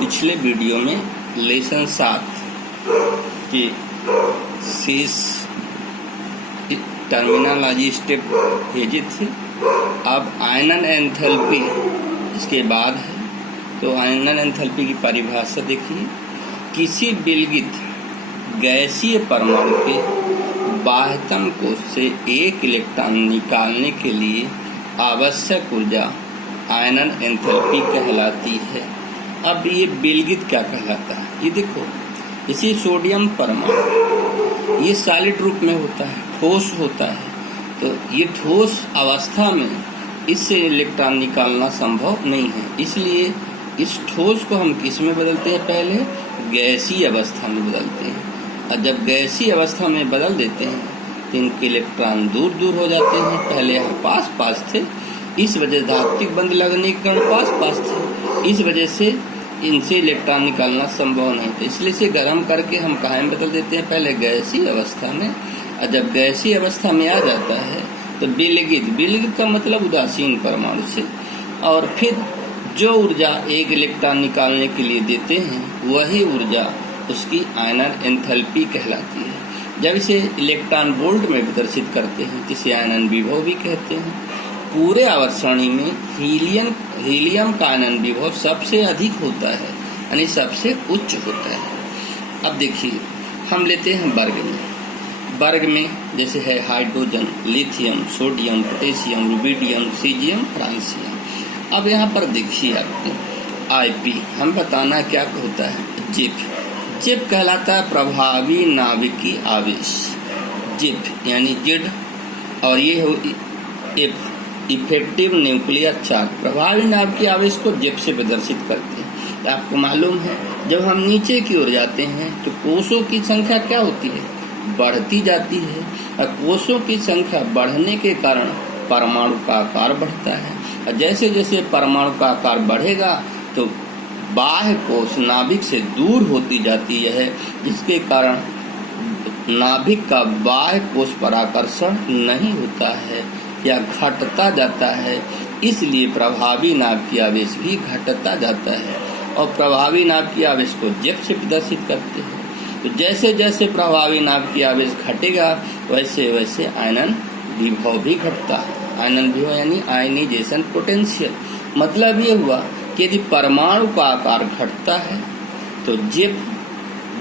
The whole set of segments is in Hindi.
पिछले वीडियो में लेसन 7 के शेष टर्मिनोलॉजी स्टेप भेजे थे। अब आयनन एंथैल्पी इसके बाद है। तो आयनन एंथैल्पी की परिभाषा देखिए, किसी विलगित गैसीय परमाणु के बाह्यतम कोश से एक इलेक्ट्रॉन निकालने के लिए आवश्यक ऊर्जा आयनन एंथैल्पी कहलाती है। अब ये विलगित क्या कहलाता है, ये देखो, इसी सोडियम परमाणु ये सॉलिड रूप में होता है, ठोस होता है। तो ये ठोस अवस्था में इससे इलेक्ट्रॉन निकालना संभव नहीं है, इसलिए इस ठोस को हम किस में बदलते हैं, पहले गैसीय अवस्था में बदलते हैं। और जब गैसीय अवस्था में बदल देते हैं तो इनके इलेक्ट्रॉन दूर दूर हो जाते हैं। पहले यहाँ पास पास थे, इस वजह से धात्विक बंध लगने के कारण पास पास थे, इस वजह से इनसे इलेक्ट्रॉन निकालना संभव नहीं था। इसलिए इसे गर्म करके हम कहाँ में बदल देते हैं, पहले गैसीय अवस्था में। और जब गैसीय अवस्था में आ जाता है तो विलगित का मतलब उदासीन परमाणु से। और फिर जो ऊर्जा एक इलेक्ट्रॉन निकालने के लिए देते हैं वही ऊर्जा उसकी आयनन एंथैल्पी कहलाती है। जब इसे इलेक्ट्रॉन वोल्ट में प्रदर्शित करते हैं तो इसे आयनन विभव भी कहते हैं। पूरे आवर्त सारणी में हीलियम का आयनन विभव सबसे अधिक होता है, यानी सबसे उच्च होता है। अब देखिए, हम लेते हैं वर्ग में जैसे है hydrogen, lithium, sodium, potassium, rubidium, caesium, francium. अब यहाँ पर देखिए आपको आईपी, हम बताना क्या होता है, जिप कहलाता है प्रभावी नाभिकीय आवेश, जिप यानी जेड, और ये हो एफ इफेक्टिव न्यूक्लियर चार्ज। प्रभावी नाभिकीय आवेश को जिप से प्रदर्शित करते हैं। तो आपको मालूम है, जब हम नीचे की ओर जाते हैं तो कोषों की संख्या क्या होती है, बढ़ती जाती है। और कोषों की संख्या बढ़ने के कारण परमाणु का आकार बढ़ता है। और जैसे जैसे परमाणु का आकार बढ़ेगा तो बाह्य कोश नाभिक से दूर होती जाती है, जिसके कारण नाभिक का बाह्य कोश पर आकर्षण नहीं होता है या घटता जाता है। इसलिए प्रभावी नाभिकीय आवेश भी घटता जाता है। और प्रभावी नाभिकीय आवेश को जेप से प्रदर्शित करते हैं। तो जैसे जैसे प्रभावी नाभिकीय आवेश घटेगा वैसे वैसे आयनन विभव भी घटता है। आयनन विभव यानी आयनाइजेशन पोटेंशियल। मतलब ये हुआ कि यदि परमाणु का आकार घटता है तो जेप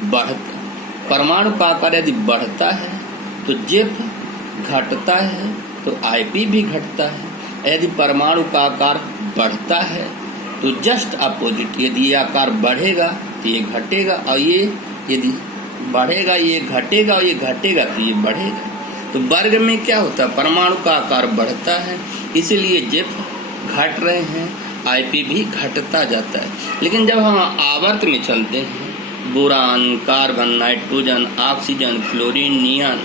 बढ़ता, परमाणु का आकार यदि बढ़ता है तो जेप घटता है तो आईपी भी घटता है। यदि परमाणु का आकार बढ़ता है तो जस्ट अपोजिट, यदि ये आकार बढ़ेगा तो ये घटेगा, और ये यदि बढ़ेगा ये घटेगा, और ये घटेगा तो ये बढ़ेगा। तो वर्ग में क्या होता है, परमाणु का आकार बढ़ता है, इसलिए जेप घट रहे हैं, आईपी भी घटता जाता है। लेकिन जब हम आवर्त में चलते हैं, boron, carbon, nitrogen, oxygen, fluorine, neon,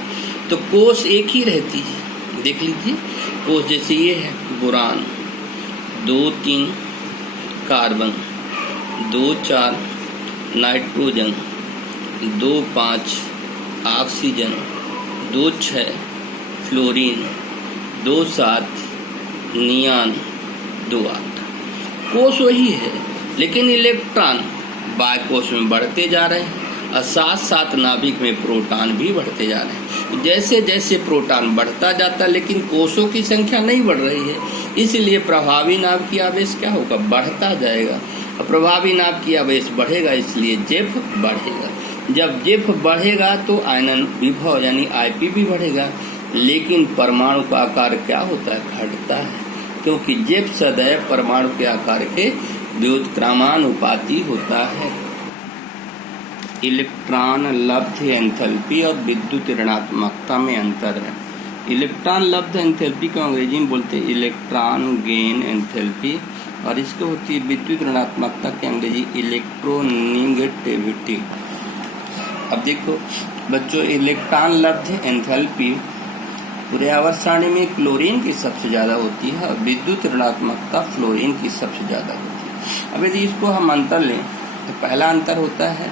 तो कोष एक ही रहती है। देख लीजिए, कोष जैसे ये है boron, 2-3 carbon, 2-4 nitrogen, 2-5 oxygen, 2-6 fluorine, 2-7 neon, 2-8। कोष वही है, लेकिन इलेक्ट्रॉन बाह्य कोश में बढ़ते जा रहे हैं और साथ साथ नाभिक में प्रोटॉन भी बढ़ते जा रहे हैं। जैसे जैसे प्रोटॉन बढ़ता जाता है लेकिन कोषों की संख्या नहीं बढ़ रही है, इसलिए प्रभावी नाभिकीय आवेश क्या होगा, बढ़ता जाएगा। और प्रभावी नाभिकीय आवेश बढ़ेगा, इसलिए जेप बढ़ेगा। जब जेप बढ़ेगा तो आयनन विभव यानी आईपी भी बढ़ेगा, लेकिन परमाणु का आकार क्या होता है, घटता है, क्योंकि जेप सदैव परमाणु के आकार के व्युत्क्रमानुपाती होता है। इलेक्ट्रॉन लब्ध एंथैल्पी और विद्युत ऋणात्मकता में अंतर है। इलेक्ट्रॉन लब्ध एंथैल्पी को अंग्रेजी में बोलते हैं इलेक्ट्रॉन गेन एंथैल्पी, और इसको होती है विद्युत ऋणात्मकता की अंग्रेजी इलेक्ट्रोनेगेटिविटी। अब देखो बच्चों, इलेक्ट्रॉन लब्ध एंथैल्पी पूरे आवर्त सारणी में क्लोरीन की सबसे ज़्यादा होती है और विद्युत ऋणात्मकता फ्लोरीन की सबसे ज़्यादा होती है। अब यदि इसको हम अंतर लें तो पहला अंतर होता है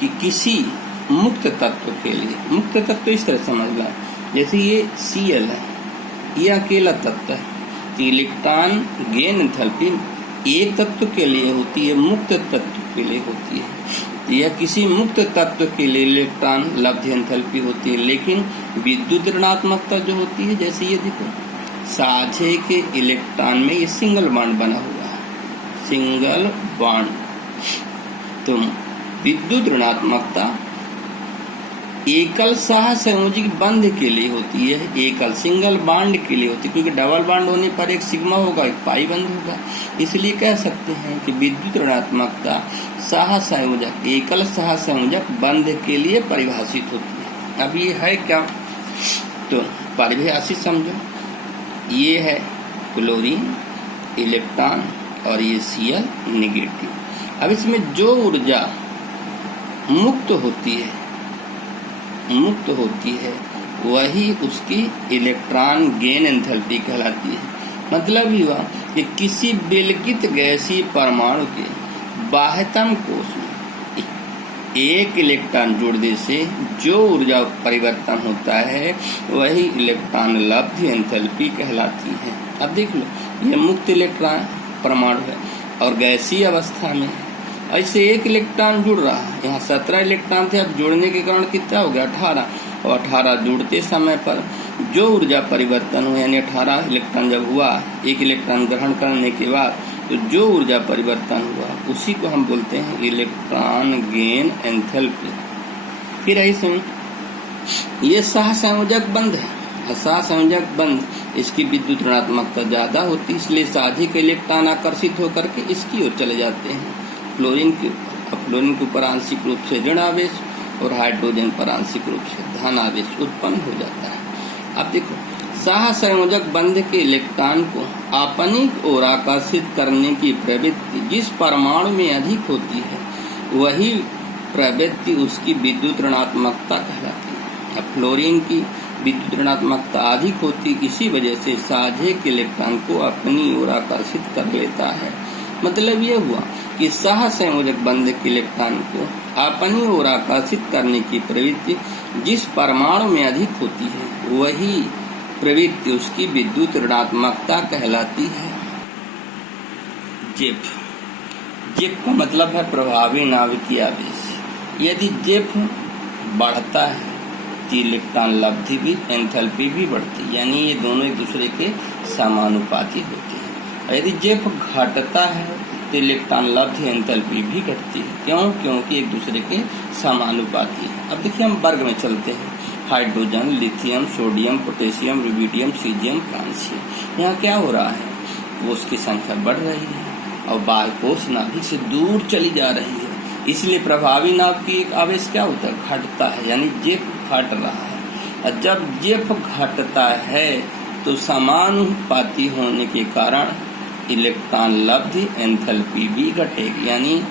कि किसी मुक्त तत्व के लिए, मुक्त तत्व इस तरह समझना है, जैसे ये Cl है, ये अकेला तत्व है, तो इलेक्ट्रॉन गेन एंथैल्पी एक तत्व के लिए होती है, मुक्त तत्व के लिए होती है। यह किसी मुक्त तत्व के लिए इलेक्ट्रॉन लब्ध एंथैल्पी होती है, लेकिन विद्युत ऋणात्मकता जो होती है, जैसे ये देखो साझे के इलेक्ट्रॉन में ये सिंगल बॉन्ड बना हुआ है, सिंगल बॉन्ड, तो विद्युत ऋणात्मकता एकल सहसंयोजी बंध के लिए होती है, एकल सिंगल बॉन्ड के लिए होती है, क्योंकि डबल बॉन्ड होने पर एक सिग्मा होगा, एक पाई बंध होगा। इसलिए कह सकते हैं कि विद्युत ऋणात्मकता सहसंयोजक, एकल सहसंयोजक बंध के लिए परिभाषित होती है। अब ये है क्या, तो परिभाषित समझो, ये है क्लोरीन इलेक्ट्रॉन और ये Cl नेगेटिव। अब इसमें जो ऊर्जा मुक्त होती है वही उसकी इलेक्ट्रॉन गेन एंथैल्पी कहलाती है। मतलब ये हुआ कि किसी विलगित गैसीय परमाणु के बाह्यतम कोश में एक इलेक्ट्रॉन जुड़ने से जो ऊर्जा परिवर्तन होता है वही इलेक्ट्रॉन लब्ध एंथैल्पी कहलाती है। अब देख लो, ये मुक्त इलेक्ट्रॉन परमाणु है और गैसीय अवस्था में ऐसे एक इलेक्ट्रॉन जुड़ रहा है, यहाँ 17 इलेक्ट्रॉन थे, अब जुड़ने के कारण कितना हो गया 18, और 18 जुड़ते समय पर जो ऊर्जा परिवर्तन हुआ, यानी 18 इलेक्ट्रॉन जब हुआ, एक इलेक्ट्रॉन ग्रहण करने के बाद तो जो ऊर्जा परिवर्तन हुआ उसी को हम बोलते हैं इलेक्ट्रॉन गेन एंथैल्पी। फिर ऐसे ये सहसंयोजक बंध है, सहसंयोजक बंध, इसकी विद्युत ऋणात्मकता ज्यादा होती है, इसलिए साझे के इलेक्ट्रॉन आकर्षित होकर के इसकी ओर चले जाते हैं। फ्लोरीन के ऊपर आंशिक रूप से ऋण आवेश और हाइड्रोजन पर आंशिक रूप से धन आवेश उत्पन्न हो जाता है। अब देखो, सहसंयोजक बंध के इलेक्ट्रॉन को अपनी ओर आकर्षित करने की प्रवृत्ति जिस परमाणु में अधिक होती है वही प्रवृत्ति उसकी विद्युत ऋणात्मकता कहलाती है। अब फ्लोरीन की विद्युत ऋणात्मकता अधिक होती, इसी वजह से साझे के इलेक्ट्रॉन को अपनी ओर आकर्षित कर लेता है। मतलब ये हुआ कि सहसंयोजक बंध के इलेक्ट्रॉन को अपनी ओर आकर्षित करने की प्रवृत्ति जिस परमाणु में अधिक होती है वही प्रवृत्ति उसकी विद्युत ऋणात्मकता कहलाती है। जेफ, जेफ का मतलब है प्रभावी नाभिकीय आवेश। यदि जेफ बढ़ता है तो इलेक्ट्रॉन लब्धि भी एंथैल्पी भी बढ़ती है, यानी ये दोनों एक दूसरे के समानुपाती होते हैं। यदि जेफ घटता है तो इलेक्ट्रॉन लब्धि एंथैल्पी भी घटती है। क्यों? क्योंकि एक दूसरे के समानुपाती है। अब देखिए हम वर्ग में चलते हैं, hydrogen, lithium, sodium, potassium, rubidium, caesium, francium. यहाँ क्या हो रहा है, कोष की संख्या बढ़ रही है और बाह्य कोष नाभिक से दूर चली जा रही है, इसलिए प्रभावी नाभिकीय आवेश क्या होता है, घटता है, यानी जेफ घट रहा है। और जब जेफ घटता है तो समानुपाती होने के कारण इलेक्ट्रॉन लब्धि एंथैल्पी भी घटेगी, यानी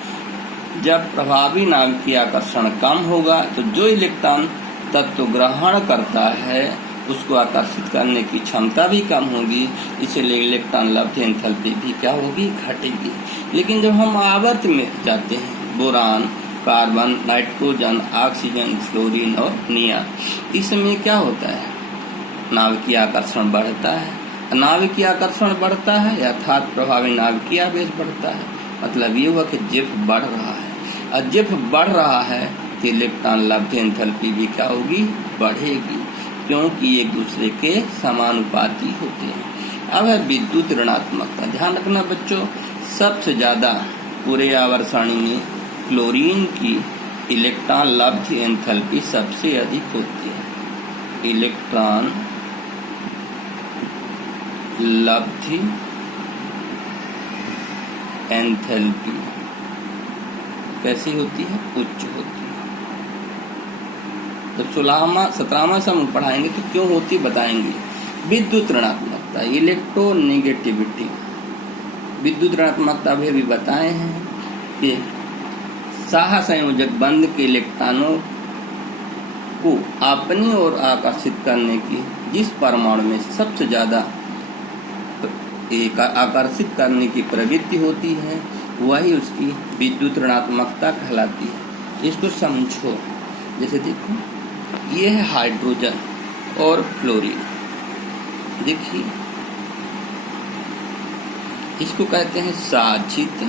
जब प्रभावी नाभिकीय आकर्षण कम होगा तो जो इलेक्ट्रॉन तत्व ग्रहण करता है उसको आकर्षित करने की क्षमता भी कम होगी, इसलिए इलेक्ट्रॉन लब्धि एंथैल्पी भी क्या होगी, घटेगी। लेकिन जब हम आवर्त में जाते हैं, boron, carbon, nitrogen, oxygen, fluorine और नियान, इसमें क्या होता है, नाभिकीय आकर्षण बढ़ता है। नाभिकीय आकर्षण बढ़ता है अर्थात प्रभावी नाभिकीय आवेश बढ़ता है। मतलब ये हुआ कि जेफ बढ़ रहा है, और जेफ बढ़ रहा है तो इलेक्ट्रॉन लब्धि एंथैल्पी भी क्या होगी, बढ़ेगी, क्योंकि एक दूसरे के समानुपाती होते हैं। अब है विद्युत ऋणात्मकता। ध्यान रखना बच्चों, सबसे ज्यादा पूरे आवर्त सारणी में क्लोरीन की इलेक्ट्रॉन लब्धि एंथैल्पी सबसे अधिक होती है। इलेक्ट्रॉन लब्धि एंथैल्पी कैसी होती है, उच्च होती है। जब 17वां सम पढ़ाएंगे तो क्यों होती बताएंगे। विद्युत ऋणात्मकता, इलेक्ट्रोनेगेटिविटी, विद्युत ऋणात्मकता भी बताए हैं कि सहसंयोजक बंध के इलेक्ट्रॉनों को अपनी ओर आकर्षित करने की जिस परमाणु में सबसे ज्यादा आकर्षित करने की प्रवृत्ति होती है वही उसकी विद्युत ऋणात्मकता कहलाती है। इसको समझो, जैसे देखो ये है हाइड्रोजन और फ्लोरीन, देखिए इसको कहते हैं साझित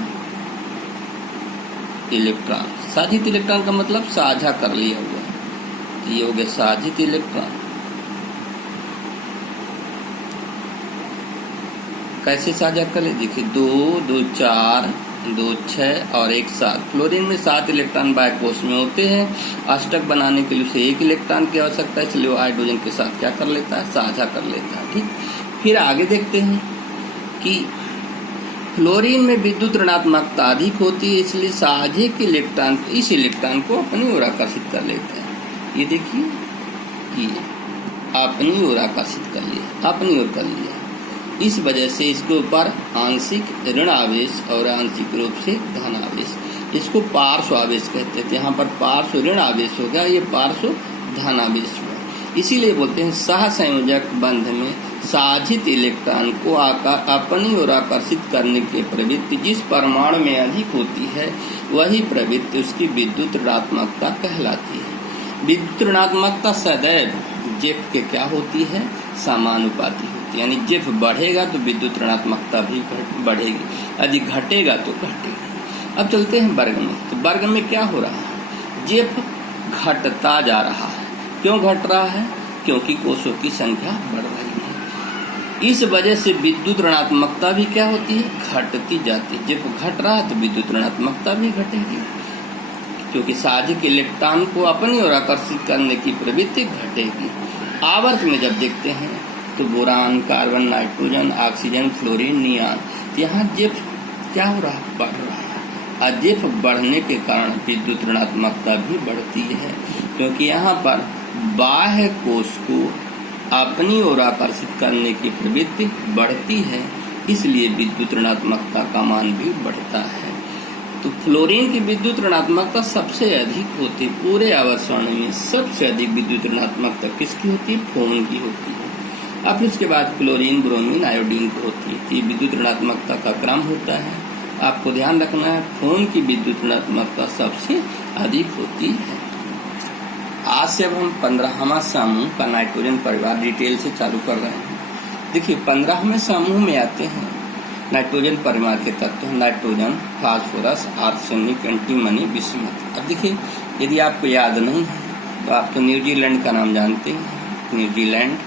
इलेक्ट्रॉन। साझित इलेक्ट्रॉन का मतलब साझा कर लिया हुआ है, तो ये हो गया साझित इलेक्ट्रॉन। कैसे साझा कर ले, देखिए 2, 2 4, 2 6 और 1 7। फ्लोरीन में 7 इलेक्ट्रॉन बायकोष में होते हैं। अष्टक बनाने के लिए उसे 1 इलेक्ट्रॉन की आवश्यकता है, इसलिए वो हाइड्रोजन के साथ क्या कर लेता है, साझा कर लेता है। ठीक, फिर आगे देखते हैं कि फ्लोरीन में विद्युत ऋणात्मकता अधिक होती है, इसलिए साझे के इलेक्ट्रॉन इस इलेक्ट्रॉन को अपनी ओर आकर्षित कर लेते हैं। ये देखिए, ये अपनी ओर आकर्षित कर लिया, अपनी ओर कर लिया। इस वजह से इसके ऊपर आंशिक ऋण आवेश और आंशिक रूप से धन आवेश, इसको पार्श्व आवेश कहते थे। यहाँ पर पार्श्व ऋण आवेश हो गया, ये पार्श्व धन आवेश हुआ। इसीलिए बोलते हैं सहसंयोजक बंध में साझित इलेक्ट्रॉन को अपनी ओर आकर्षित करने की प्रवृत्ति जिस परमाणु में अधिक होती है, वही प्रवृत्ति उसकी विद्युत ऋणात्मकता कहलाती है। विद्युत ऋणात्मकता सदैव जेफ के क्या होती है, समानुपाती होती है। यानी जेफ बढ़ेगा तो विद्युत ऋणात्मकता भी बढ़ेगी, यदि घटेगा तो घटेगी। अब चलते हैं वर्ग में। तो वर्ग में क्या हो रहा है, जेफ घटता जा रहा है। क्यों घट रहा है, क्योंकि कोषों की संख्या बढ़ रही है। इस वजह से विद्युत ऋणात्मकता भी क्या होती है, घटती जाती है। जब घट रहा है तो विद्युत ऋणात्मकता भी घटेगी, क्योंकि साझित इलेक्ट्रॉन को अपनी ओर आकर्षित करने की प्रवृत्ति घटेगी। आवर्त में जब देखते हैं तो boron, carbon, nitrogen, oxygen, fluorine, neon, यहाँ जेफ क्या हो रहा है, बढ़ रहा है। और जेफ बढ़ने के कारण विद्युत ऋणात्मकता भी बढ़ती है, क्योंकि यहाँ पर बाह्य कोष को अपनी ओर आकर्षित करने की प्रवृत्ति बढ़ती है, इसलिए विद्युत ऋणात्मकता का मान भी बढ़ता है। तो फ्लोरीन की विद्युत ऋणात्मकता सबसे अधिक होती है। पूरे आवर्त सारणी में सबसे अधिक विद्युत ऋणात्मकता किसकी होती है, फ्लोरीन की होती है। अब उसके बाद क्लोरीन, ब्रोमीन, आयोडीन की होती है। ये विद्युत ऋणात्मकता का क्रम होता है। आपको ध्यान रखना है, फ्लोरीन की विद्युत ऋणात्मकता सबसे अधिक होती है। आज से अब हम 15वां समूह का नाइट्रोजन परिवार डिटेल से चालू कर रहे हैं। देखिए 15वें समूह में आते हैं नाइट्रोजन परिवार के तत्व, nitrogen, phosphorus, arsenic, antimony, bismuth. अब देखिए, यदि आपको याद नहीं है तो आप तो न्यूजीलैंड का नाम जानते हैं। न्यूजीलैंड,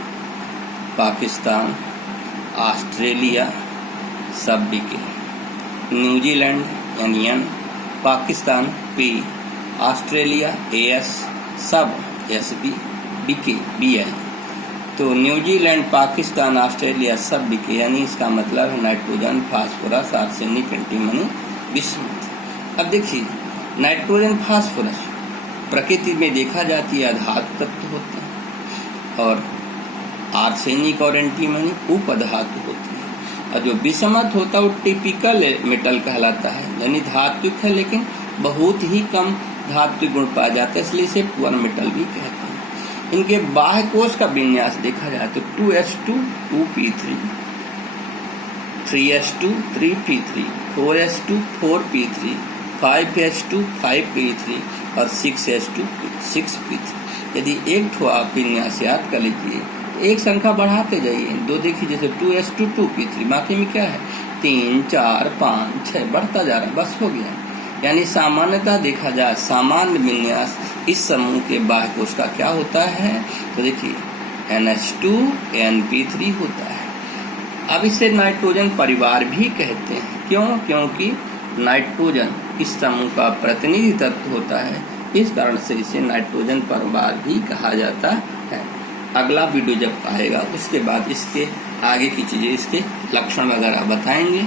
पाकिस्तान, ऑस्ट्रेलिया सब बिके। New Zealand NN, Pakistan P, Australia AS, सब SB, BK BI। तो न्यूजीलैंड, पाकिस्तान, ऑस्ट्रेलिया सब बिके, यानी इसका मतलब है nitrogen, phosphorus, arsenic, antimony, bismuth. अब देखिए, नाइट्रोजन, फास्फोरस प्रकृति में देखा जाती है अधातु तत्व होते हैं, और आर्सेनिक और एंटीमनी उपधातु होती है। और जो बिस्मथ होता है वो टिपिकल मेटल कहलाता है, यानी धात्विक है लेकिन बहुत ही कम धात्विक गुण पाया जाता है, इसलिए इसे पुअर मेटल भी कहते हैं। इनके बाह्य कोष का विन्यास देखा जाए तो 2s2 2p3, 3s2 3p3, 4s2 4p3, 5s2 5p3 और 6s2 6p3। यदि एक ठो आप विन्यास याद कर लीजिए, एक संख्या बढ़ाते जाइए। दो देखिए, जैसे 2s2 2p3, बाकी में क्या है 3 4 5 6 बढ़ता जा रहा है, बस हो गया। यानी सामान्यतः देखा जाए सामान्य विन्यास इस समूह के बाह्य कोष का क्या होता है, तो देखिए NH2 NP3 होता है। अब इसे नाइट्रोजन परिवार भी कहते हैं। क्यों? क्योंकि नाइट्रोजन इस समूह का प्रतिनिधि तत्व होता है, इस कारण से इसे नाइट्रोजन परिवार भी कहा जाता है। अगला वीडियो जब आएगा उसके बाद इसके आगे की चीजें, इसके लक्षण वगैरह बताएंगे।